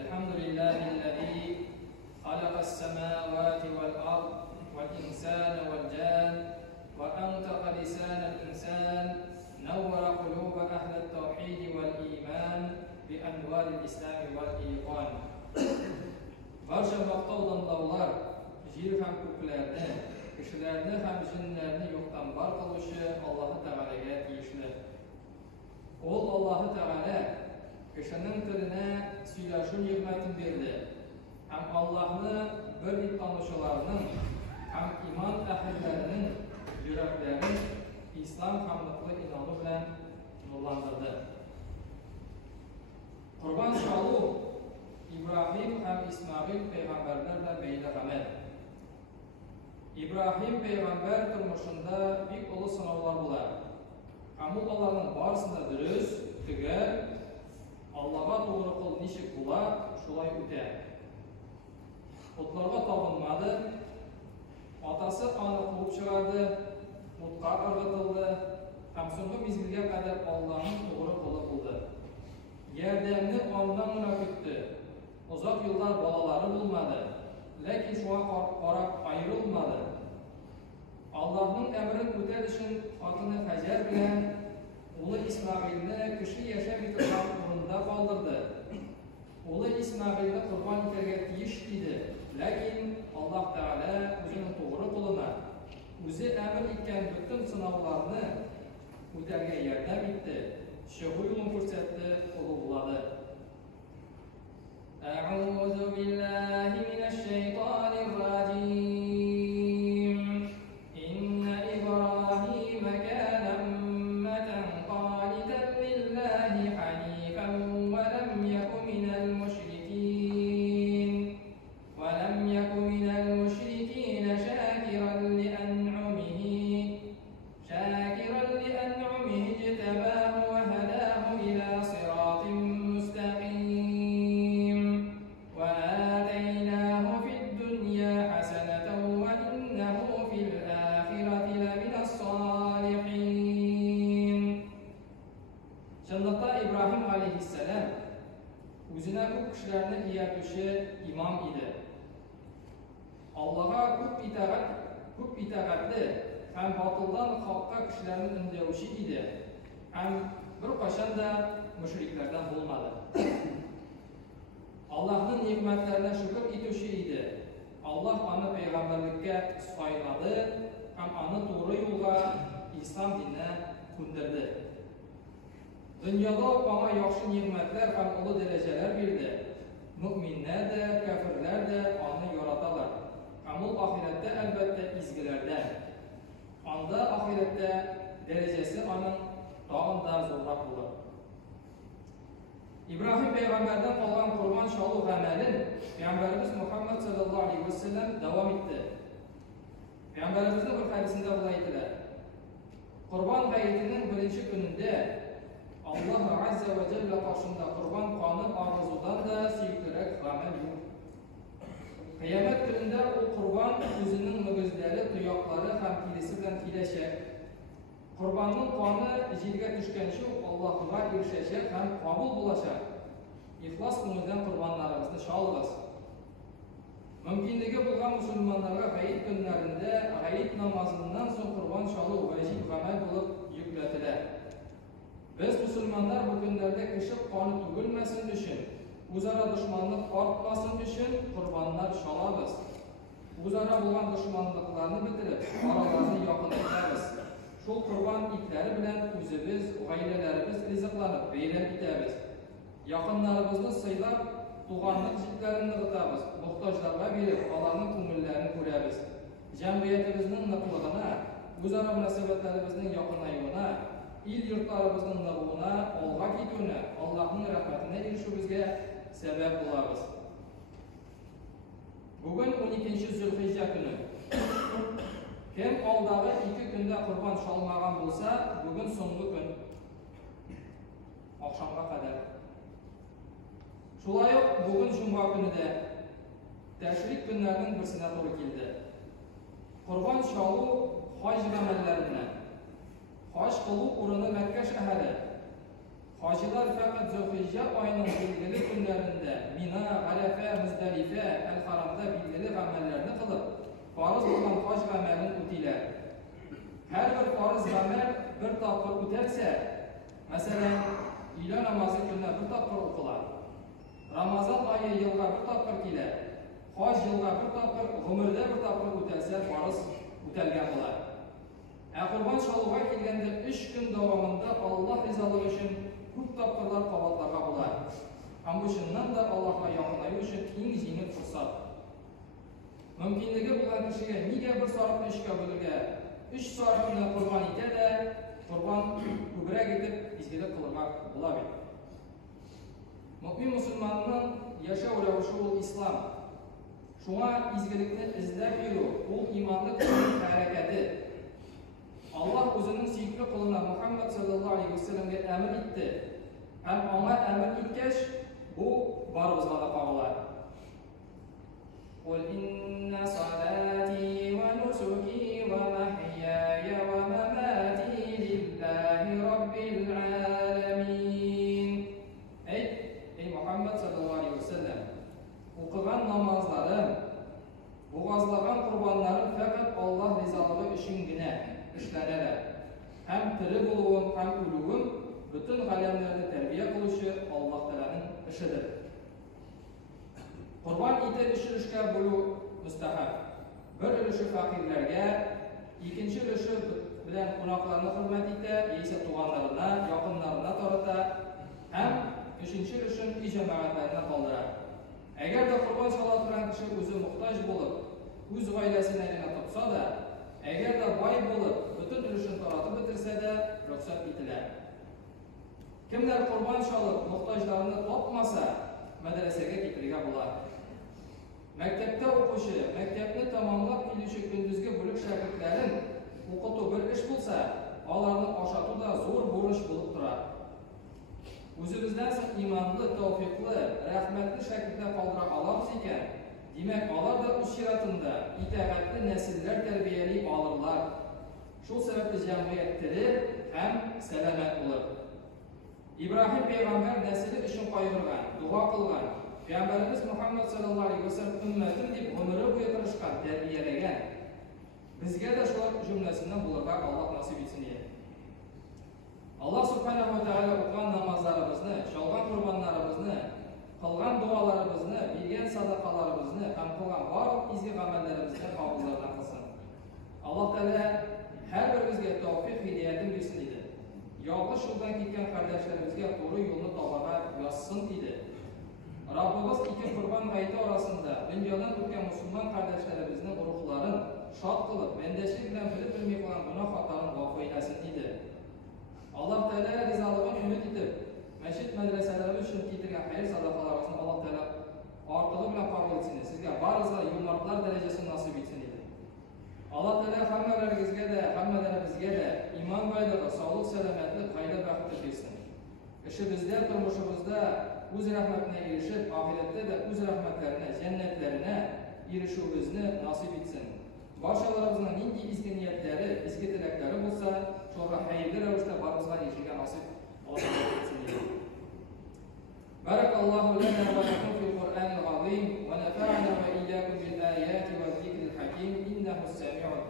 الحمد لله الذي خلق السماوات والأرض والإنسان والجان وأنطق لسان الإنسان نور قلوب أهل التوحيد والإيمان بأنوار الإسلام والإيقان. Barcha maqtovdan dağlar, jir ham ko'klarni, kishilarni ham jinlarni yo'qdan bor qilishi Alloh taolaga tegishli. Alloh taola kishining tilini suylashuv ne'matini berdi. Ham Allohni bir deb tanishlarning, ham iymon ahllarining yuraklarini islom hamdli inoni bilan nurlantirdi. Qurbon shalu İbrahim ham İsmail peygamberlerle beyli hamel. İbrahim peygamber turmuşunda bir ulu sınavlar bular. Hamul Allah'ın barısında dürüst, tügel, Allah'a doğru kıl nişik bula, şulay üte. Otlarga tapınmadı, atası anı kulup çıkardı, mutqa ırgıtıldı, hem sonunda mizgilge kadar Allah'ın doğru kılı kıldı. Yerdemini ondan ona küttü. Uzak yıllar balaları bulmadı. Lakin şuna qarab ayrılmadı. Allah'ın emrini ötedişin Fatını Hacer bilen Ulu İsmail'ni kişi yaşam itiraf uğrunda kaldırdı. Ulu İsmail'ni kurban iterge tiyiş idi. Lakin Allah Teala özünün doğru kılına, özü emir iken bütün sınavlarını öterge yardam etti. Şehu yolunu fırsattı, ulu buladı. أعوذ بالله من الشيطان الرجيم إن إبراهيم كان أمة قانتا لله حنيفا ولم يك من المشركين شاكرا لأنعمه اجتباه وهداه إلى صراط مستقيم وآتيناه في الدنيا حسنة وإنه في الآخرة لمن الصالحين. Şundaqta İbrahim aleyhisselam özüne ko'p kishilarni iyatuvchi imom edi. Allohga ko'p itoatli ham botildan haqqa kishilarni undovchi edi. Ham bir qachon da mushriklardan bo'lmadi. Allah'ın nimetlerine şükür etuşu idi. Allah onu peygamberlikке sayladı, hem onu doğru yola İslam dinine kundurdu. Dünyada ona yaxşı nimetler hem ulu dereceler verdi. Müminler de, kafirler de onu yaratalar. Hem o ahirette elbette izgilerde. Anda ahirette derecesi onun dağında zorlak olur. İbrahim peygamberden kalan kurban şalu amelin Peygamberimiz Muhammed sallallahu aleyhi ve sellem devam etti. Peygamberimizin bir hadisinde bulaydılar. Kurban gayretinin birinci gününde Allah Azze ve Celle karşında kurban kanı arzudan da sevdirek amel yok. Kıyamet gününde o kurban özünün mügüzleri, tuyakları hem tilisi bilen tileşek. Kurbanın kanı cilge düşkenşi Allah'a erişecek hem kabul bulacak. İhlas gününden kurbanlarımızı şalığız. Mümkünlüğü bulgan Müslümanlara gayet günlerinde gayet namazından son kurban şalı vacip amel bulup yükletiler. Biz Müslümanlar bu günlerde kişi kanı tügülmesin düşün, uzara düşmanlık artmasın düşün kurbanlar şalağız. Uzara bulgan düşmanlıklarını bitirip aralarını yakın ederiz. Şu kurban ipleri bilen özümüz, ailelerimiz rızıklanıp beylem etemiz. Yakınlarımızı sıylap, tuğanlık jiplerini ıtamiz. Muhtaçlarga berip, alanın köngüllerini göremiz. Cemiyetimizin nıklığına, özara münasebetlerimizin yakınayığına, il yurtlarımızın nığına, olga ketüğüne, Allah'ın rahmetine erişimizge sebep bulabız. Bugün 12. Zülhicce günü. Kim aldağı 2 günde kurban çalmağın bulsa, bugün sonlu gün. Akşamga kadar. Şulay bugün Cuma günü de teşrik günlerinin birisine doğru geldi. Kurban çalu hac amellerine, hac kılı uğrunu Mekke şehri, hacılar fakat Zülhicce ayının belirli günlerinde Mina, Arafa, Muzdalifa, Al-Haramda belirli amellerini kılıp farz olan hac amelini ötüler. Her bir farz amel bir tapır öterse, mesela ila namazı gününe bir tapır okular. Ramazan ayı yılga bir tapır kiler. Hac yılga bir tapır, ömürde bir tapır öterse farz ötelgen olar. Kurban çalığa kelgende 3 gün davamında Allah rizalığı için көп tapırlar qavatlarga bular. Ama şundan da Allah'a yakınayı için eng fırsat. Mümkünlüğü bulan kişiye nega bir saatni ishga bo'lirga 3 saatni qurban ete de qurban ko'brak etib izgilik qilirga bo'ladi. Mu'min musulmonning yashash ravışı ol İslam. Şuna izgilikni izlab yuru, ol imanlik harakati. Allah o'zining suyukli quluna Muhammad sallallohu alayhi vasallamga amr etdi. Ham ona amr etgach, bu barizga qog'lar. قل إن صلاتي ونسكي ومحياي ومماتي لله رب العالمين. Ey Muhammed sallallahu aleyhi ve sellem, okugan namazlarım, boğazlagan kurbanlarım fakat Allah rizalığı işingine işlenere. Hem tiri buluğum hem uluğum bütün alemlerde terbiye kılışı Allah Teala'nın işidir. Kurban eti pişirishga bo'lu mustahab. Bir ulushi fakirlarga, ikkinchi ulushi bilan qo'noqlarni hurmat eta, esa tug'anlarına, yaqinlarına tarata, ham uchinchi ulushini uy jamoatlarına qoldiradi. Agarda qurban solayotgan kishi o'zi muhtoj bo'lib, o'z oilasini topsa da, agarda boy bo'lib, butun ulushini taratib bitirsa da, ruxsat etiladi. Kimlar qurban solib, muhtojlarini topmasa, madrasaga ketirgan bo'ladi. Maktabda o'qishi, maktabni tamomlab keluvchi kunduzgi bo'lib shogirdlarin o'qituv bir ish bo'lsa, ularni oshatuda zo'r bo'lish bo'lib turadi. O'zimizdan iymonli, tavfiqli, rahmatli shogirdlar qoldira olamiz ekan, demak, ular da o'z shiratida itoatli nasllar tarbiyali olirlar. Shu sababli jamiyat tili ham salomat bo'ladi. İbrahim peygamber nesli için qayg'urgan, duo qilgan. Peygamberimiz Muhammed sallallahu aleyhi ve sellem ümmetim deb umri bo'yi tirishgan, tarbiyalagan. Bizga da shular jumlasidan bo'lirga Alloh nasib etsin deydi. Allah subhanahu va taolo o'qigan namozlarimizni, shalg'an qurbonlarimizni, qilgan duolarimizni, bergan sadaqalarimizni, ham qilgan barcha izgi amallarimizni qabullardan qilsin. Alloh taolo har birimizga tavfiq hidoyatini bersin deydi. Yanlış yoldan gitken kardeşlerimizge doğru yolunu tabağa yazsın dedi. Rabbimiz iki kurban ayeti arasında dünyadan ötken Müslüman kardeşlerimizin ruhların şad kılıp, mendeşlikle bilip bilmek olan günah hatalarını vakfı eylesin dedi. Allah Teala'ya rizalığını ümit edip, meşit medreseleri için getirgen hayır sadakalarımızın Allah Teala artığı bile kabul etsin. Sizge bazı yumartlar derecesini nasip etsin dedi. Allah Teala hammalaringizga de, hammalarimizga de iman boyligi, sog'lik, salomatlik, qayda baxtli bersin. İşimizde, turmushimizda o'z rahmatine erishib, oxiratda da o'z rahmatlarine, jannatlarine erishishimizni nasib etsin. Barchalarimizning niki izgi niyatlari, izgi tilaklari bo'lsa, sho'ra xayrli ravishda barimizga erishishga nasib etsin. Barakallahu lana wa lakum fil Qur'anil azim wa nafa'ana wa iyyakum bil ayati wal zikril hakim innahu as-sami'ul